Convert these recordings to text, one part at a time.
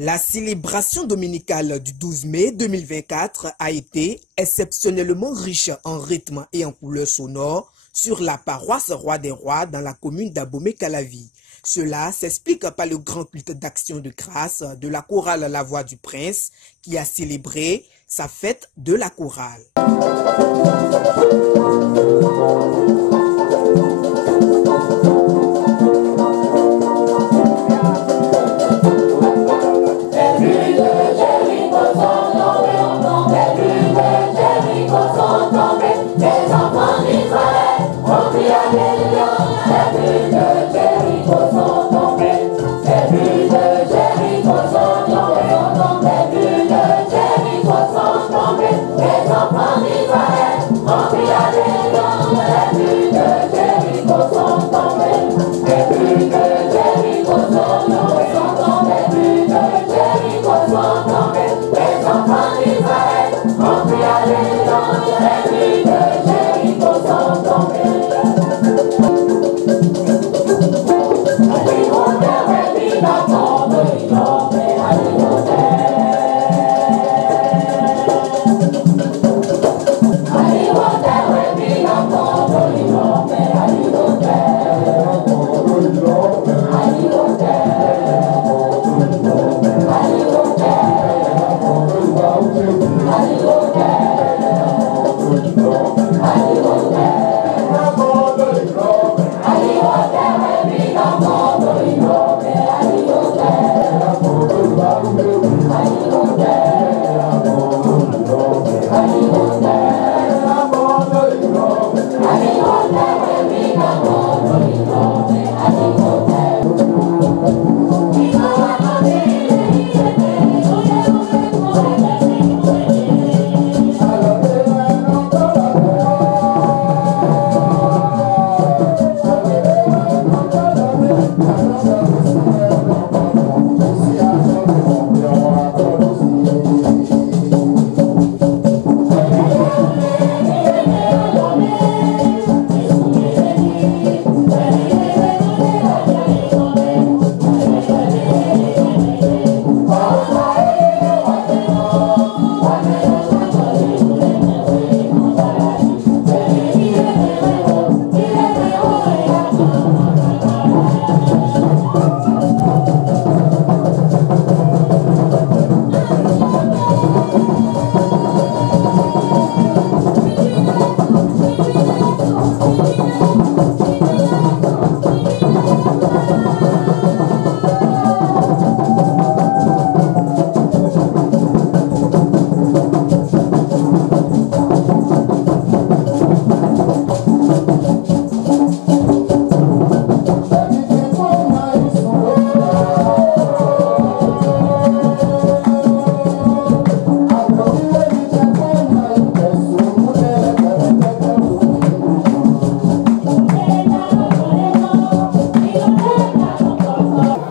La célébration dominicale du 12 mai 2024 a été exceptionnellement riche en rythme et en couleurs sonores sur la paroisse Roi des Rois dans la commune d'Abomey-Calavi. Cela s'explique par le grand culte d'action de grâce de la chorale La Voix du Prince qui a célébré sa fête de la chorale.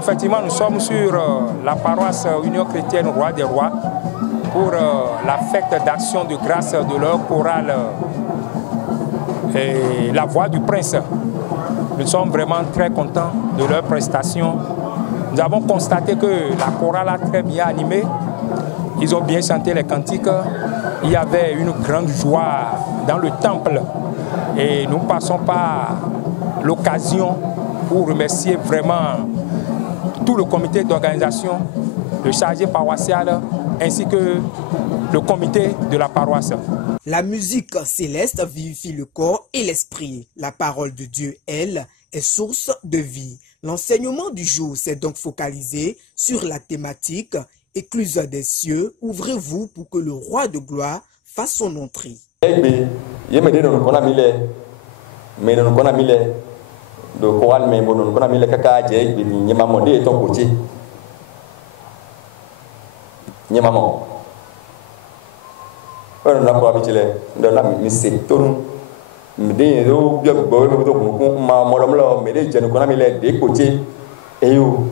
Effectivement, nous sommes sur la paroisse Union chrétienne Roi des Rois pour la fête d'action de grâce de leur chorale et La Voix du Prince. Nous sommes vraiment très contents de leur prestation. Nous avons constaté que la chorale a très bien animé. Ils ont bien chanté les cantiques. Il y avait une grande joie dans le temple. Et nous passons par l'occasion pour remercier vraiment tout le comité d'organisation, le chargé paroissial, ainsi que le comité de la paroisse. La musique céleste vivifie le corps et l'esprit. La parole de Dieu, elle, est source de vie. L'enseignement du jour s'est donc focalisé sur la thématique « Écluse des cieux, ouvrez-vous pour que le roi de gloire fasse son entrée ». de chorale mais bon on a mis le caca j'ai ni maman de ton côté ni maman on a pas habitué de la mise tourne me dit do bien bo do ko ma modom lo me de je ko na mi le de côté et yo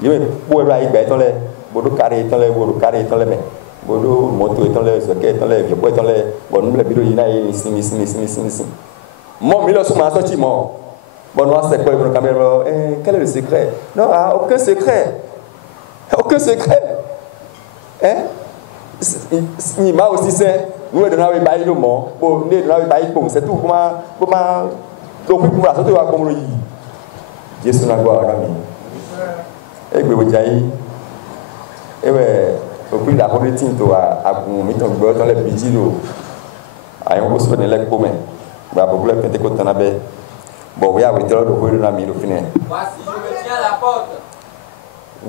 me bo ra igbe ton le bodo carré ton le bodo carré ton le me bodo moto ton le so ke ton le vieux ton le bon le biro ina yi si mon mi lo so ma so ti mo bon, c'est quoi le caméra? Quel est le secret? Non, aucun secret. Aucun secret. Hein? Il m'a aussi c'est nous de n'avoir pas eu le mot pour ne n'avoir pas eu comme c'est tout comment donc pour la sorte de comme le Jésus n'a pas ami et que vous avez et ouais au plus la politique toi à vous mettre en dans les petits d'eau à un peu sur les communs bah pour le faire côté na be bon oui avec l'autre pour le ami le final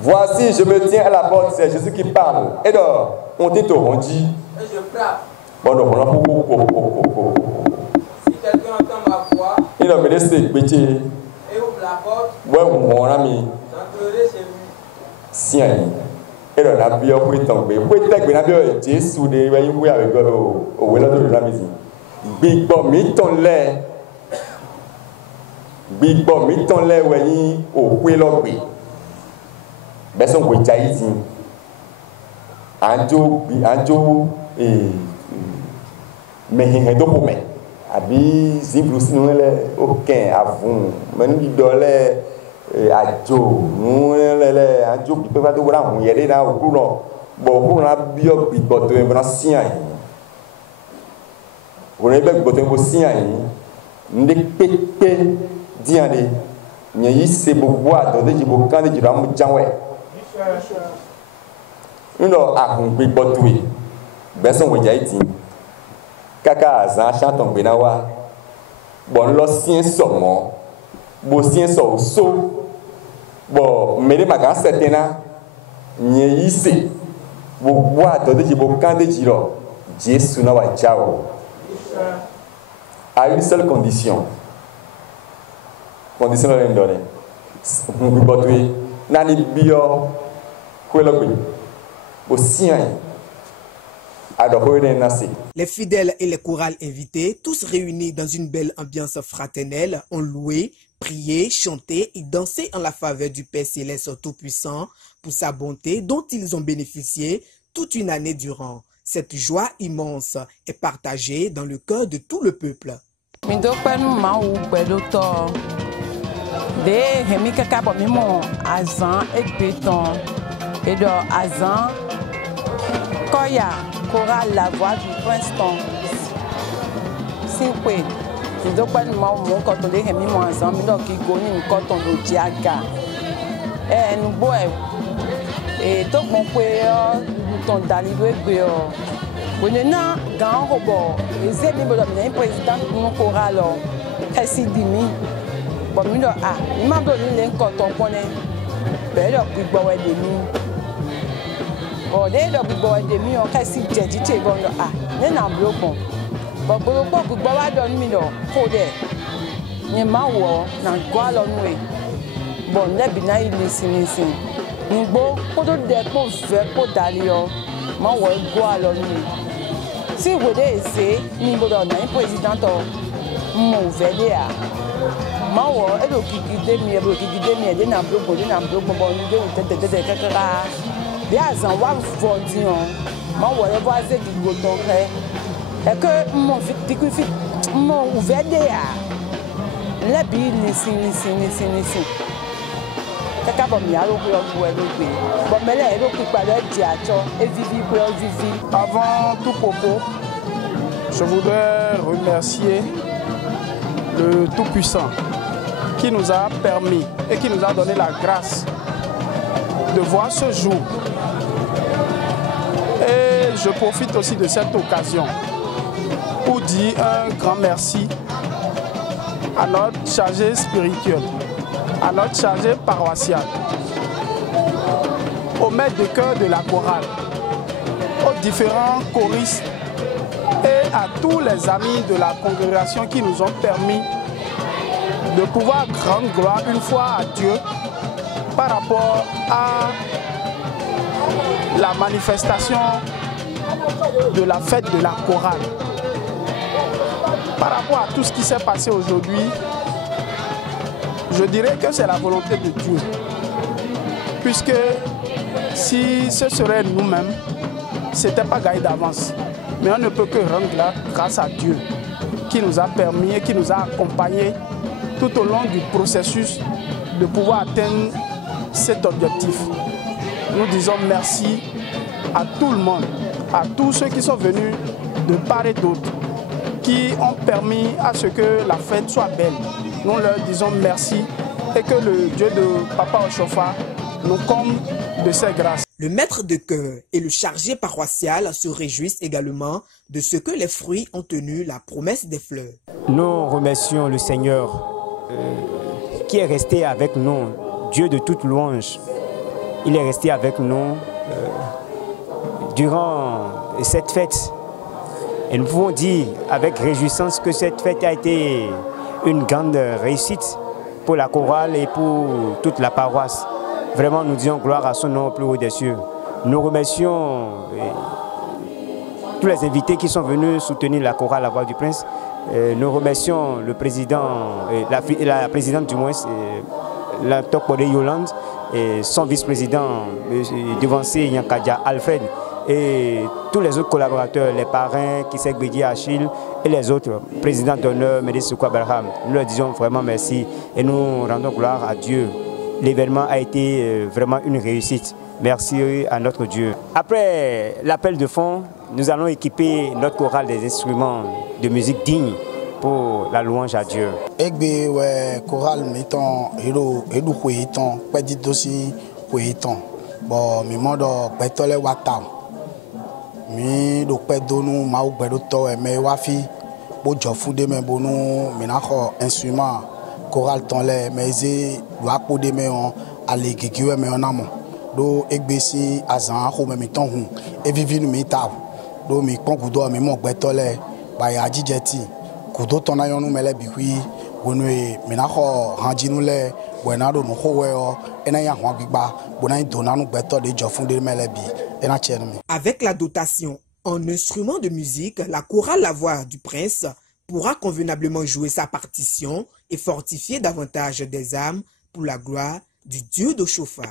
voici je me tiens à la porte c'est Jésus qui parle et donc on dit on dit et je frappe. Bon, donc on a Si quelqu'un entend ma voix, il a me laissé et ouvre la porte, ouais mon ami j'entrerai chez lui. si et donc la bio pour tomber pour être que na bio Jésus de ouais oui avec au wela de la musique big bomb mi ton le ouais au kwelo gbe beson ko jaiti anjo mais do ko me abi ziblu sinu le aucun avun menu bi dole ajo nu le ajo bi pe ba do ra hun yede na oku no bo ku na bio bi boto e bra sian yi o ne be boto bo sian yi nde pepe diande nye yi se bo boa do de ji bo kan de ji ra mu janwe uno ahun gbe boto e beson wo jaiti kaka azan chanton gbe na wa bon lo sien so mo bo sien so so bo mede magan setena nye yise bo boa to de bo kan de jiro Jésus na wa jao à une seule condition la ndone mu bo to nani bio ko lo gbe bo sien. Les fidèles et les chorales invités, tous réunis dans une belle ambiance fraternelle, ont loué, prié, chanté et dansé en la faveur du Père Céleste Tout-Puissant pour sa bonté dont ils ont bénéficié toute une année durant. Cette joie immense est partagée dans le cœur de tout le peuple. Chorale La Voix du Princeton. Cinque. Nous devons nous quand on est mis mon ensemble, nous qui connaissons quand on nous diaga. Et nous bois. Et donc mon père, nous t'en d'arriver béo. Maintenant, grand robot. Les amis de président de mon chorale. Qu'est-ce qu'il dit? Bon, nous ah, nous m'avons donné un quand on connaît. Ben là, puis boire des nuits. Bon, dès le bout de demi, on casse si j'ai dit bon ah, n'est pas bloquant. Bon, pour boire dans le milieu, faut dire. N'y m'a ou n'a quoi l'ennui. Bon, n'est bien il est sinistre. Nous bon, pour d'autres dépôts verts pour d'aller, m'a ou quoi l'ennui. Si vous voulez essayer, nous vous donnons un président mauvais là. M'a ou elle qui guide mieux, n'a bloqué, bon, nous devons être bien en voir fondien moi ouais voir c'est du bouton et que mon mon ouvert la bille ni kaka bon ya lo ko bon mais là il faut pas le diacho et vivi. Avant tout propos, je voudrais remercier le Tout-Puissant qui nous a permis et qui nous a donné la grâce de voir ce jour. Et je profite aussi de cette occasion pour dire un grand merci à notre chargé spirituel, à notre chargé paroissial, au maître de chœur de la chorale, aux différents choristes et à tous les amis de la congrégation qui nous ont permis de pouvoir rendre gloire une fois à Dieu par rapport à la manifestation de la fête de la chorale. Par rapport à tout ce qui s'est passé aujourd'hui, je dirais que c'est la volonté de Dieu. Puisque si ce serait nous-mêmes, ce n'était pas gagné d'avance. Mais on ne peut que rendre grâce à Dieu qui nous a permis et qui nous a accompagnés tout au long du processus de pouvoir atteindre cet objectif. nous disons merci à tout le monde, à tous ceux qui sont venus de part et d'autre, qui ont permis à ce que la fête soit belle. Nous leur disons merci et que le Dieu de Papa Oshofa nous comble de ses grâces. Le maître de chœur et le chargé paroissial se réjouissent également de ce que les fruits ont tenu la promesse des fleurs. Nous remercions le Seigneur qui est resté avec nous, Dieu de toute louange. Il est resté avec nous durant cette fête. Et nous pouvons dire avec réjouissance que cette fête a été une grande réussite pour la chorale et pour toute la paroisse. Vraiment, nous disons gloire à son nom au plus haut des cieux. Nous remercions tous les invités qui sont venus soutenir la chorale La Voix du Prince. Nous remercions le président, la présidente du moins, la Tokpode Yolande, et son vice-président, devancé Yankadia Alfred, et tous les autres collaborateurs, les parrains, Kisek Bedi Achille et les autres, présidents d'honneur, Médis Soukou Abraham. Nous leur disons vraiment merci et nous rendons gloire à Dieu. L'événement a été vraiment une réussite. Merci à notre Dieu. Après l'appel de fonds, nous allons équiper notre chorale des instruments de musique dignes pour la louange à Dieu. Egbe ouais chorale mettons héros edu kweton pedi dosi kweton bon mi modo petole wata mi do pedonu ma u gbedo to e me wafi bo jofude me bonu mi na ko instrument chorale ton le meze do akode me on ale gigiwe me onamo do egbe si azan ko me mi ton hu e vivi nu mi ta do mi pon kudo mi mo gbetole ba ya jijeti kudo ton ayon nu mele biwi wonu mi na ko hanjinu le buenado no ko we o ena ya hwan gbigba bona dona nu gbeto de jofunde mele bi ena chenmi. Avec la dotation en instruments de musique, la chorale La Voix du Prince pourra convenablement jouer sa partition et fortifier davantage des âmes pour la gloire du Dieu d'Oshofa.